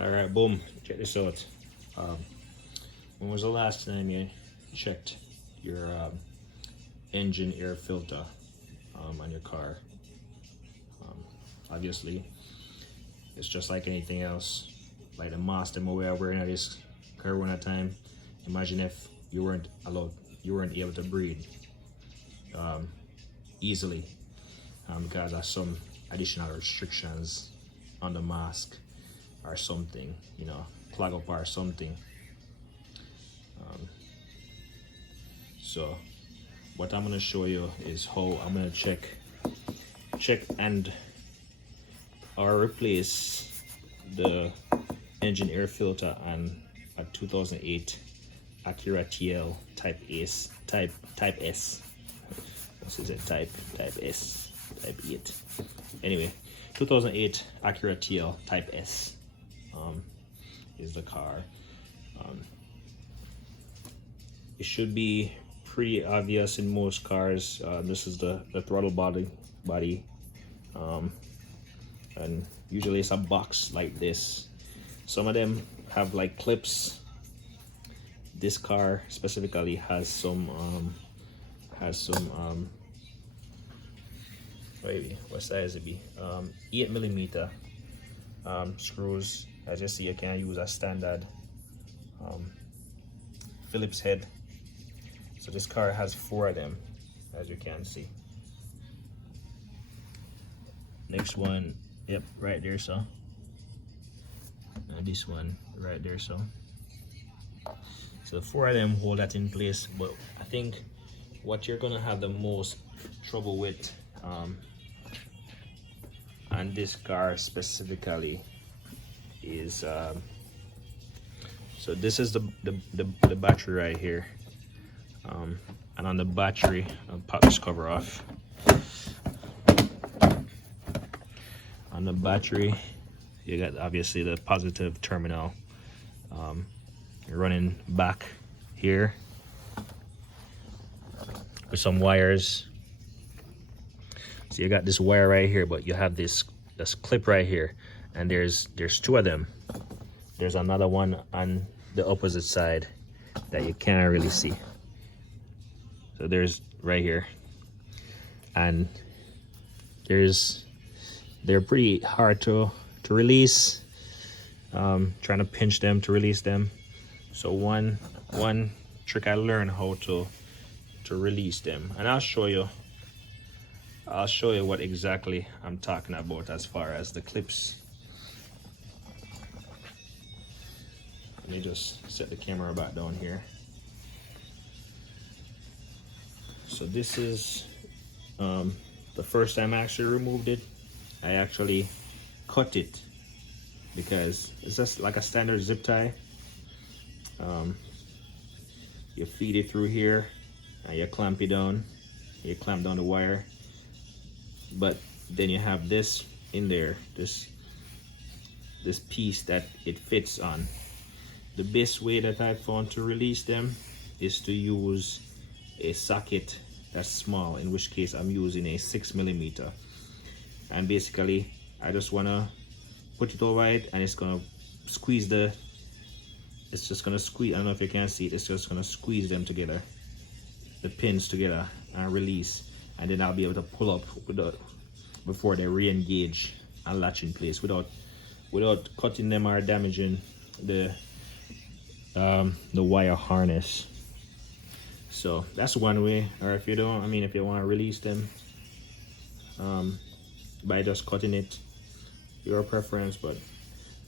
All right, boom. Check this out. Um, when was the last time you checked your engine air filter on your car? Obviously, it's just like anything else. Like the mask that we are wearing at this Corona time. Imagine if you weren't allowed, you weren't able to breathe easily because of some additional restrictions on the mask or something, you know, clog up or something. So what I'm gonna show you is how I'm gonna check and or replace the engine air filter on a 2008 Acura TL type S. This is a type S, type 8. Anyway, 2008 Acura TL type S is the car. It should be pretty obvious in most cars. This is the throttle body. And usually it's a box like this. Some of them have like clips. This car specifically has some maybe what size it be? 8mm screws. As you see, you can use a standard Phillips head. So this car has 4 of them, as you can see. Next one, yep, right there, so. And this one right there, so. So 4 of them hold that in place, but I think what you're gonna have the most trouble with on this car specifically is so this is the battery right here, and on the battery, I'll pop this cover off. On the battery, you got obviously the positive terminal. You're running back here with some wires. So you got this wire right here, but you have this clip right here, and there's 2 of them. There's another one on the opposite side that you can't really see. So there's right here, and they're pretty hard to release. Trying to pinch them to release them. So one trick I learned how to release them, and I'll show you what exactly I'm talking about as far as the clips. Let me just set the camera back down here. So this is the first time I actually removed it. I actually cut it because it's just like a standard zip tie. You feed it through here and you clamp it down. You clamp down the wire, but then you have this in there, this piece that it fits on. The best way that I found to release them is to use a socket that's small, in which case I'm using a 6mm. And basically I just want to put it over it, and it's gonna squeeze it's just gonna squeeze. I don't know if you can see it. It's just gonna squeeze them together, the pins together, and release. And then I'll be able to pull up before they re-engage and latch in place without cutting them or damaging the wire harness. So that's one way. Or if you don't, if you want to release them by just cutting it, your preference, but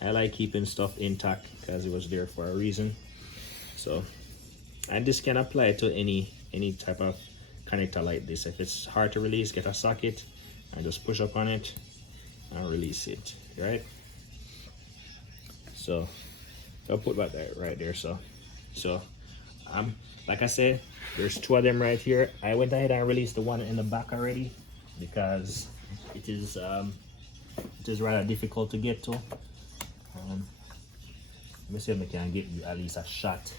I like keeping stuff intact because it was there for a reason. So, and this can apply to any type of connector like this. If it's hard to release, get a socket and just push up on it and release it, right? So I'll put that right there. So like I said, there's 2 of them right here. I went ahead and released the one in the back already because it is rather difficult to get to. Let me see if I can get you at least a shot.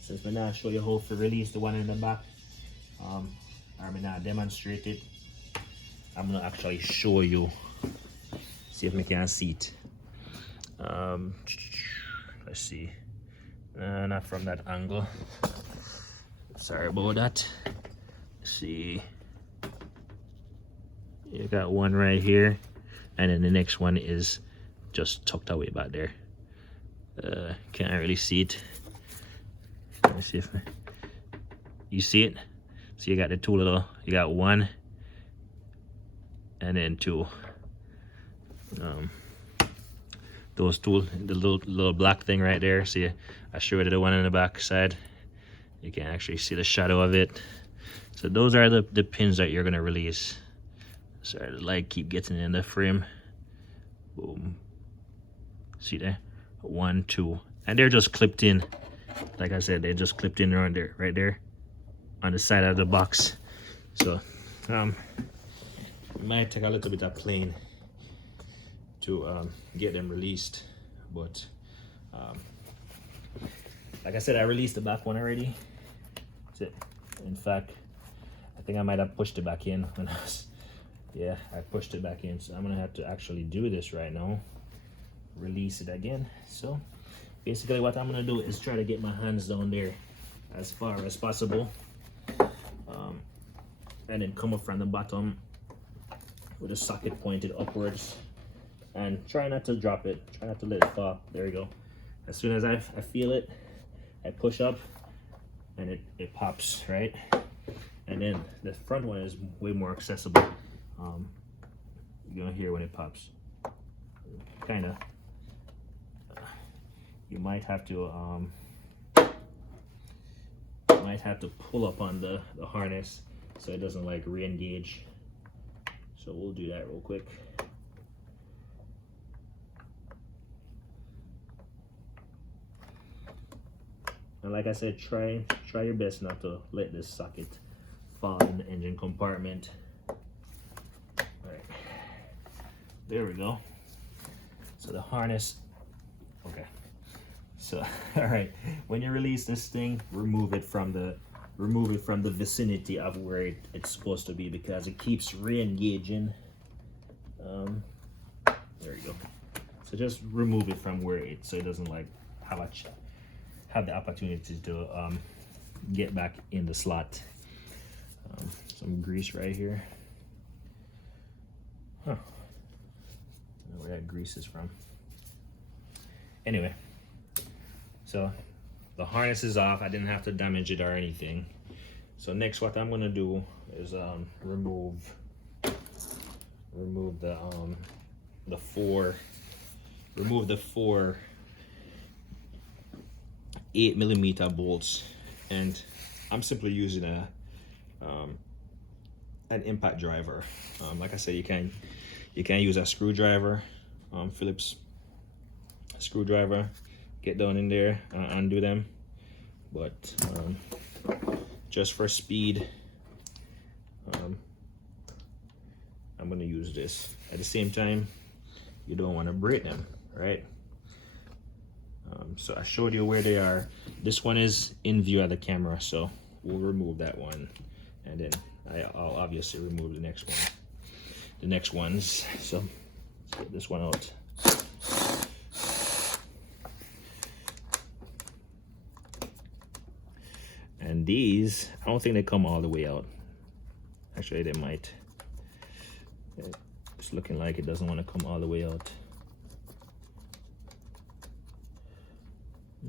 Since I'm not show you how to release the one in the back, I'm not demonstrate it. I'm gonna actually show you. See if I can see it. Let's see. Not from that angle. Sorry about that. Let's see. You got one right here, and then the next one is just tucked away back there. Can't really see it. Let me see if you see it. So you got the two little. You got one, and then two. Those two, the little black thing right there. See, I showed you the one on the back side. You can actually see the shadow of it. So those are the pins that you're gonna release. Sorry, the light keep getting in the frame. Boom. See there? 1, 2, and they're just clipped in. Like I said, they just clipped in around there, right there, on the side of the box. So, it might take a little bit of playing to get them released, but like I said, I released the back one already. That's it. In fact, I think I might have pushed it back in when I was, yeah, I pushed it back in. So I'm gonna have to actually do this right now, release it again. So basically what I'm gonna do is try to get my hands down there as far as possible, and then come up from the bottom with the socket pointed upwards, and try not to drop it, try not to let it fall. There you go. As soon as I feel it, I push up and it pops, right? And then the front one is way more accessible. You're gonna hear when it pops. Kinda. You might have to pull up on the harness so it doesn't like re-engage. So we'll do that real quick. And like I said, try your best not to let this socket fall in the engine compartment. All right, there we go. So the harness, okay. So all right, when you release this thing, remove it from the vicinity of where it's supposed to be, because it keeps re-engaging. There you go. So just remove it from where so it doesn't like have the opportunity to get back in the slot. Some grease right here. Huh. I don't know where that grease is from. Anyway, so the harness is off. I didn't have to damage it or anything. So next, what I'm gonna do is remove the four 8mm bolts, and I'm simply using an impact driver. Like I said, you can use a screwdriver, Phillips screwdriver, get down in there, undo them, but just for speed, I'm gonna use this. At the same time, you don't want to break them, right? So I showed you where they are. This one is in view of the camera, so we'll remove that one, and then I'll obviously remove the next ones. So let's get this one out. And these, I don't think they come all the way out. Actually, they might. It's looking like it doesn't want to come all the way out.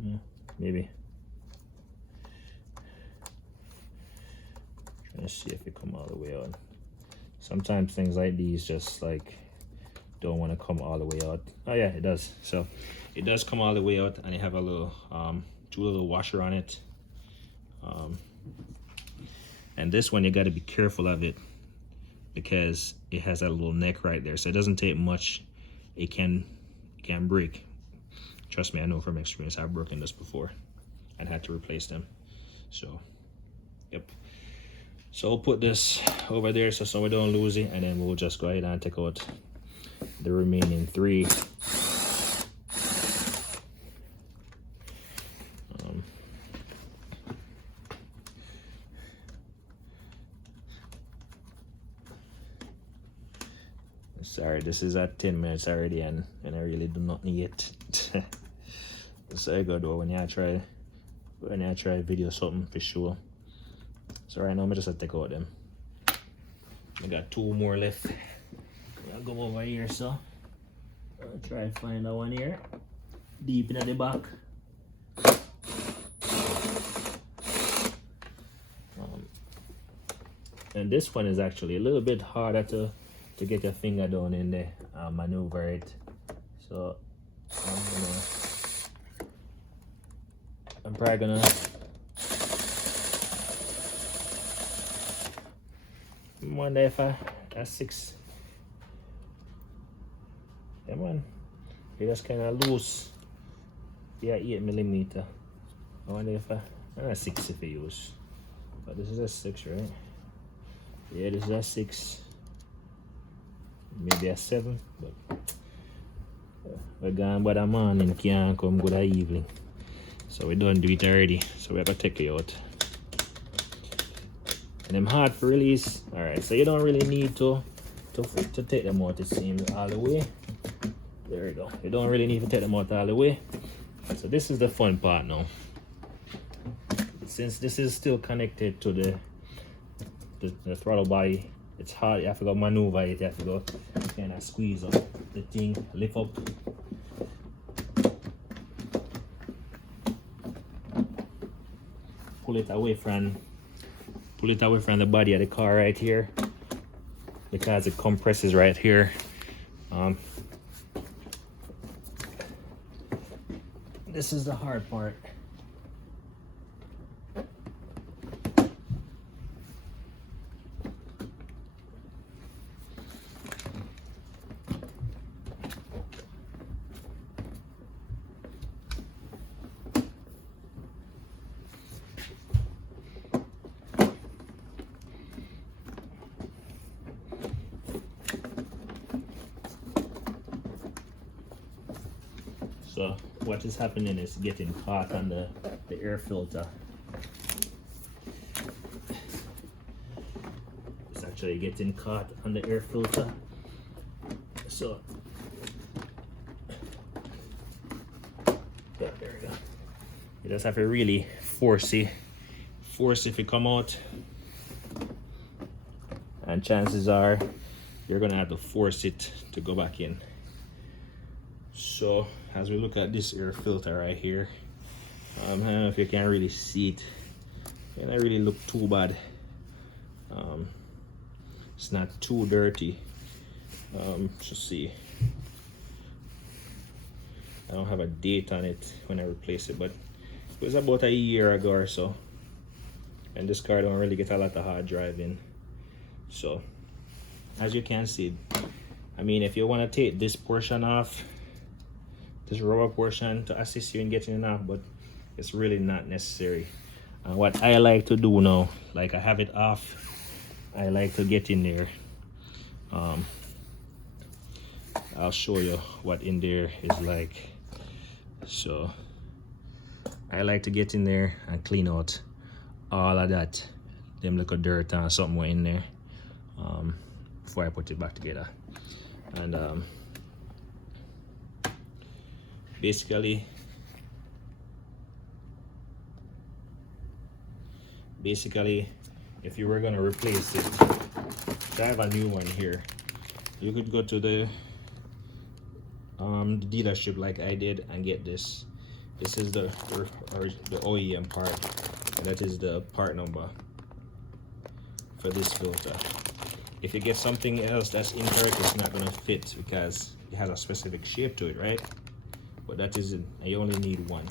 Yeah, maybe. Trying to see if it come all the way out. Sometimes things like these just like don't want to come all the way out. Oh yeah, it does. So it does come all the way out, and you have a little two little washer on it. And this one, you got to be careful of it because it has that little neck right there, so it doesn't take much. It can break. Trust me, I know from experience. I've broken this before and had to replace them. So yep, so we'll put this over there so we don't lose it, and then we'll just go ahead and take out the remaining 3. Sorry, this is at 10 minutes already and I really do not need it. So I go though when I try video something for sure. So right now I'm just gonna take out them. I got 2 more left. I'll go over here, so I'll try to find that one here. Deep in the back. And this one is actually a little bit harder to get your finger down in there and maneuver it. So I'm probably gonna wonder if a 6. Come on, it just kind of loose. Yeah, 8mm. I wonder if a 6 if I use, but this is a 6, right? Yeah, this is a 6, maybe a 7, but we're gone by the morning, can't come good at evening. So we don't do it already, so we're gonna take it out. And them hard for release. Alright, so you don't really need to take them out, it seems, all the way. There we go. You don't really need to take them out all the way. So this is the fun part now. Since this is still connected to the throttle body, it's hard. You have to go maneuver it. You have to go kind of squeeze up the thing, lift up. Pull it away from the body of the car right here, because it compresses right here. This is the hard part. So what is happening is getting caught on the air filter. It's actually getting caught on the air filter. So yeah, there we go. You just have to really force it if it come out. And chances are you're gonna have to force it to go back in. So as we look at this air filter right here, I don't know if you can really see it. It doesn't really look too bad. It's not too dirty. Just see. I don't have a date on it when I replace it, but it was about a year ago or so. And this car don't really get a lot of hard driving. So as you can see, I mean, if you want to take this portion off, this rubber portion, to assist you in getting it off, but it's really not necessary. And what I like to do now, like I have it off, I like to get in there. I'll show you what in there is like. So I like to get in there and clean out all of that, them little dirt and something in there, before I put it back together. And basically if you were going to replace it, I have a new one here. You could go to the dealership like I did and get this. This is the OEM part, and that is the part number for this filter. If you get something else that's incorrect, it's not going to fit because it has a specific shape to it, right? But that is it. You only need one.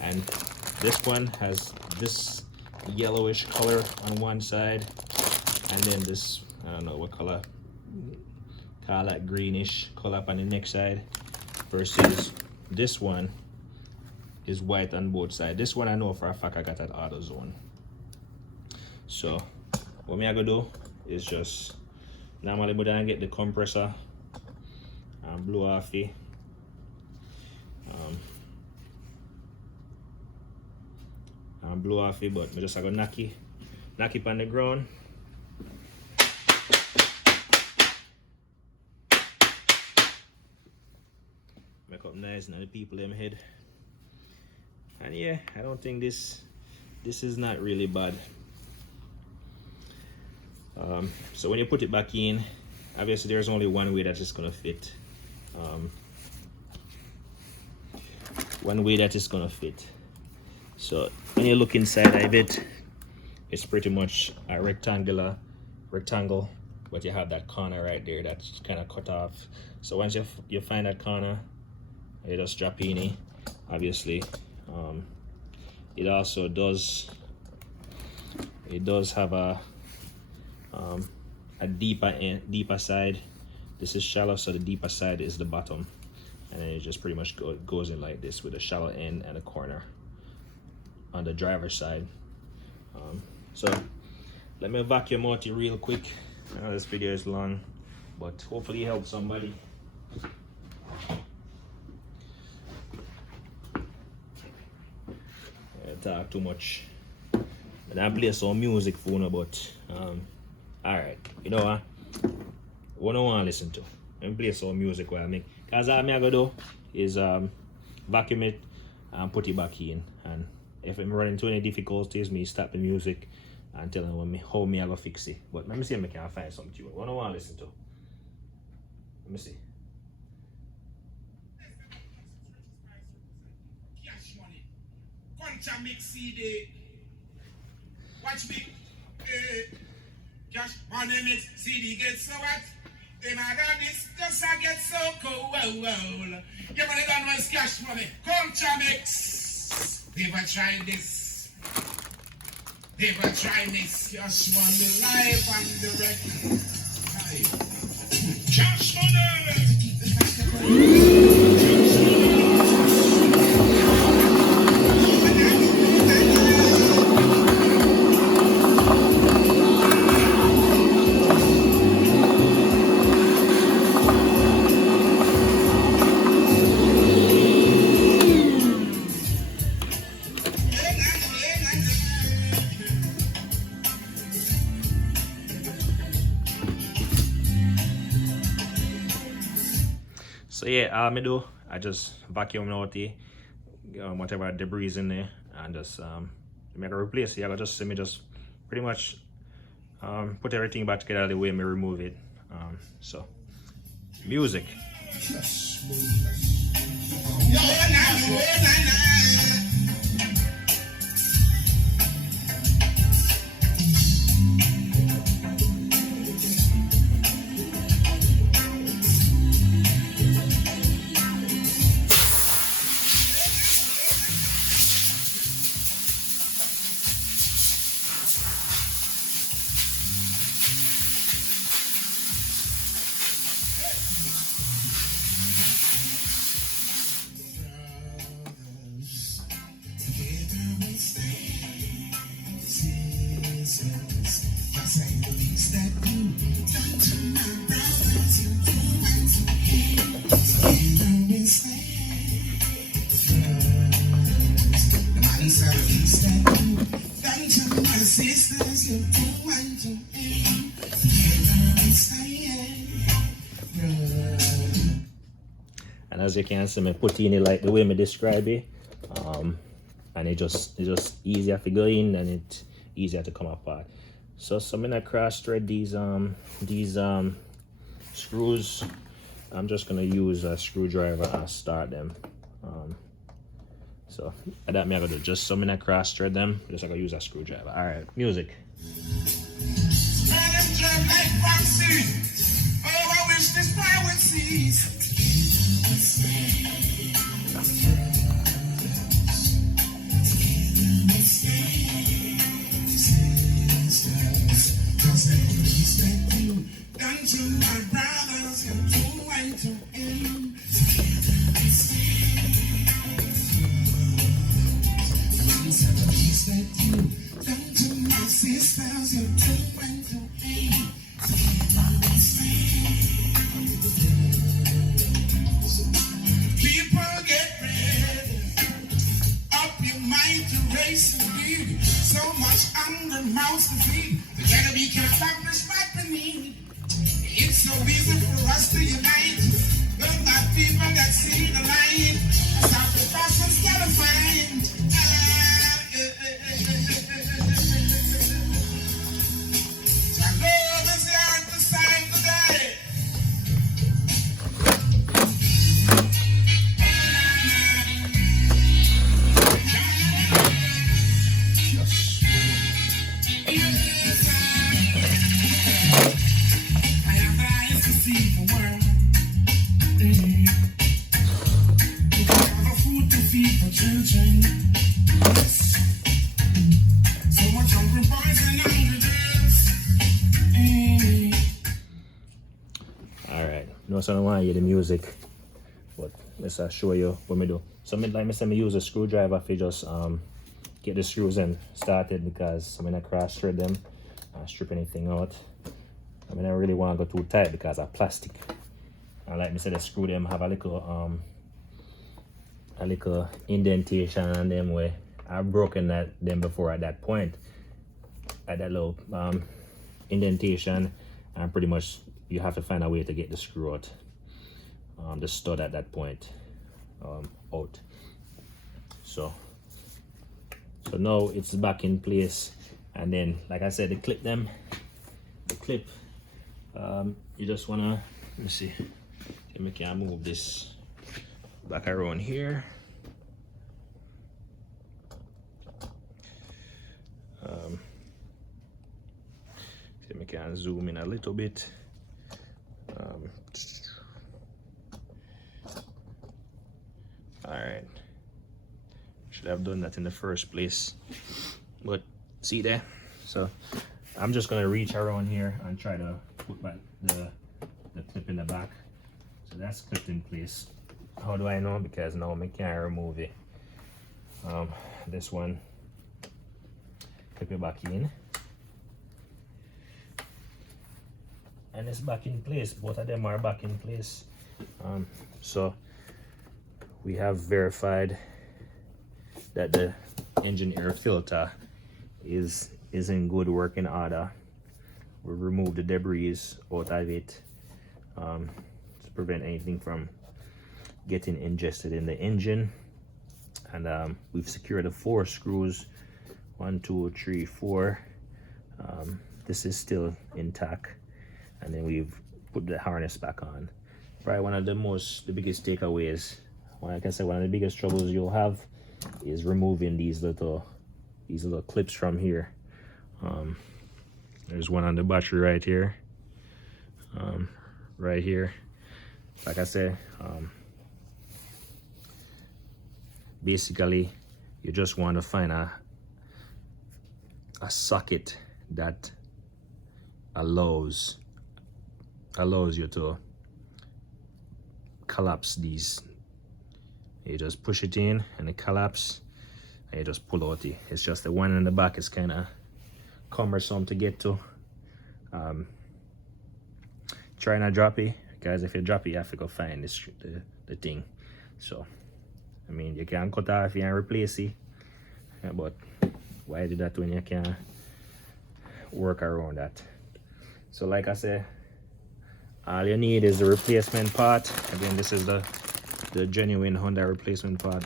And this one has this yellowish color on one side, and then this, I don't know what color, kind of like greenish color up on the next side, versus this one is white on both sides. This one I know for a fact I got at AutoZone. So what I gonna do is just normally but I get the compressor and blow off it. And blow off it, but I just gonna knock it on the ground. Make up nice and the people in my head. And yeah, I don't think this is not really bad. So when you put it back in, obviously there's only one way that it's gonna fit. One way that it's gonna fit. So when you look inside of it, it's pretty much a rectangle, but you have that corner right there that's kind of cut off. So once you find that corner, you just drop in it. Obviously, it also does have a deeper side. This is shallow, so the deeper side is the bottom, and then it just pretty much goes in like this with a shallow end and a corner on the driver's side. So let me vacuum out it real quick. I know this video is long, but hopefully it helps somebody. I talk too much. And I play some music for you, but alright, you know what? What I want to listen to. Let me play some music while I make. Cause all I'm gonna do is vacuum it and put it back in. And if I'm running into any difficulties, me stop the music and tell them how me I go fix it. But let me see if I can find something. What I want to listen to. Let me see. Cash money. Concha mix CD. Watch me. Cash money mix CD gets so hot. Then I got this, just I get so cold. You money done was cash money. Concha mix. Never tried this. Never tried this. Cash money live and direct. Cash money. So yeah, I just vacuum out the whatever debris in there, and just make a replace it. I just pretty much put everything back together the way me remove it. So music. And as you can see, I put in it like the way I describe it, and it's just easier to go in and it's easier to come apart. So I'm gonna cross thread these screws. I'm just gonna use a screwdriver and start them. So that I'm gonna do. Just so I'm gonna cross thread them. Just gonna use a screwdriver. All right, music. So much anger, mouths to feed. You gotta be careful of the spot beneath. It's so easy for us to unite. But not people that see the light. Stop the process, gotta find. Your love is the art to sign today. I have eyes to see the world. Food to feed the children. So much hungry boys and hungry girls. Alright, no, so I don't want to hear the music, but let's show you what I do. So like I said, I use a screwdriver to just get the screws in started, because I'm going to cross thread them and strip anything out. I mean, I really want to go too tight because they're plastic. And like I said, the screw them have a little indentation on them where I've broken them before at that point, at that little indentation, and pretty much you have to find a way to get the screw out, the stud at that point out. So now it's back in place, and then like I said, the clip, you just wanna, let me see, let me can move this back around here. Let me can zoom in a little bit. All right, should have done that in the first place, but see there. So I'm just gonna reach around here and try to put back the clip in the back. So that's clipped in place. How do I know? Because now I can't remove it. This one, clip it back in, and it's back in place. Both of them are back in place. So we have verified that the engine air filter is in good working order. We removed the debris out of it to prevent anything from getting ingested in the engine. And we've secured the 4 screws, 1, 2, 3, 4. This is still intact, and then we've put the harness back on. Probably one of the biggest takeaways, like I said, one of the biggest troubles you'll have is removing these little clips from here. There's one on the battery right here, right here. Like I said, basically you just want to find a socket that allows you to collapse these. You just push it in and it collapses, and you just pull out it. It's just the one in the back is kind of cumbersome to get to. Try not drop it, guys. If you drop it, you have to go find the thing. So I mean, you can cut off and replace it, but why do that when you can work around that? So like I said, all you need is the replacement part. Again, this is the genuine Honda replacement part.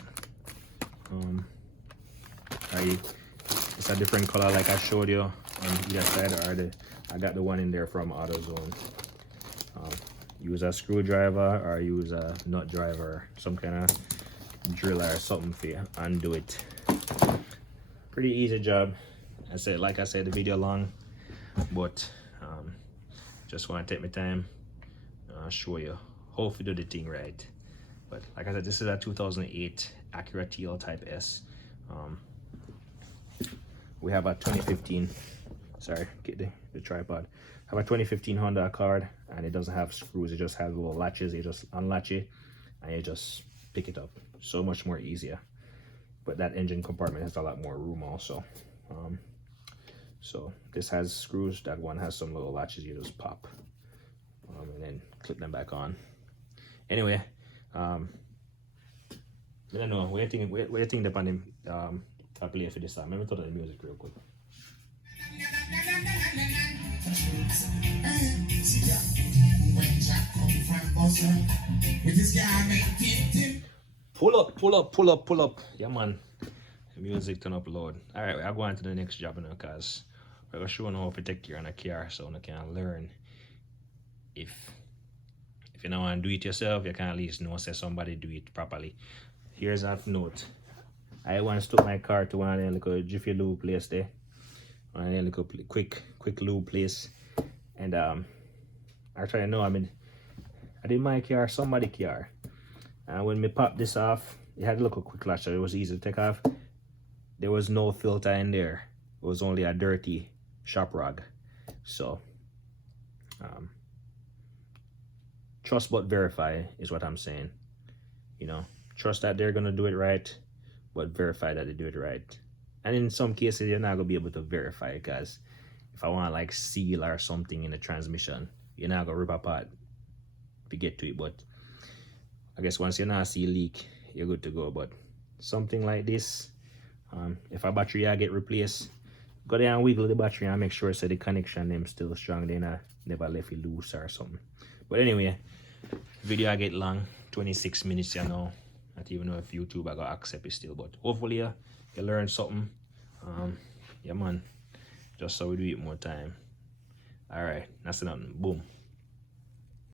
It's a different color like I showed you on either side, or I got the one in there from AutoZone. Use a screwdriver or use a nut driver, some kind of driller or something for you, undo it. Pretty easy job. Like I said, the video long, but just want to take my time, show you how to do the thing right. But like I said, this is a 2008 Acura TL Type S. We have a 2015, sorry, get the tripod. Have a 2015 Honda Accord, and it doesn't have screws. It just has little latches. You just unlatch it and you just pick it up. So much more easier. But that engine compartment has a lot more room also. So this has screws. That one has some little latches you just pop, and then clip them back on. Anyway, I don't know. What do you think upon him? I'll play for this time. Let me turn on the music real quick. When Jack come from Boston with Pull up, pull up, pull up, pull up. Yeah, man. The music turn up loud. Alright, we're going to the next job now because we're going to show you how to take care of a car so you can learn. If you don't want to do it yourself, you can at least know say somebody do it properly. Here's a note. I once took my car to one of them little Jiffy Lube place there. One of them little quick lube place. And actually no, I did my car, somebody car. And when me pop this off, it had a little quick latch, so it was easy to take off. There was no filter in there. It was only a dirty shop rag. So trust but verify is what I'm saying. You know, trust that they're gonna do it right, but verify that they do it right. And in some cases, you're not gonna be able to verify because if I want like seal or something in the transmission, you're not gonna rip apart to get to it. But I guess once you not see a leak, you're good to go. But something like this, if a battery I get replaced, go there and wiggle the battery and make sure so the connection them still strong. They never left it loose or something. But anyway, video I get long, 26 minutes, you know. Not even know if YouTube I gotta accept it still, but hopefully you learn something. Yeah man, just so we do it more time. Alright, that's nothing. Boom.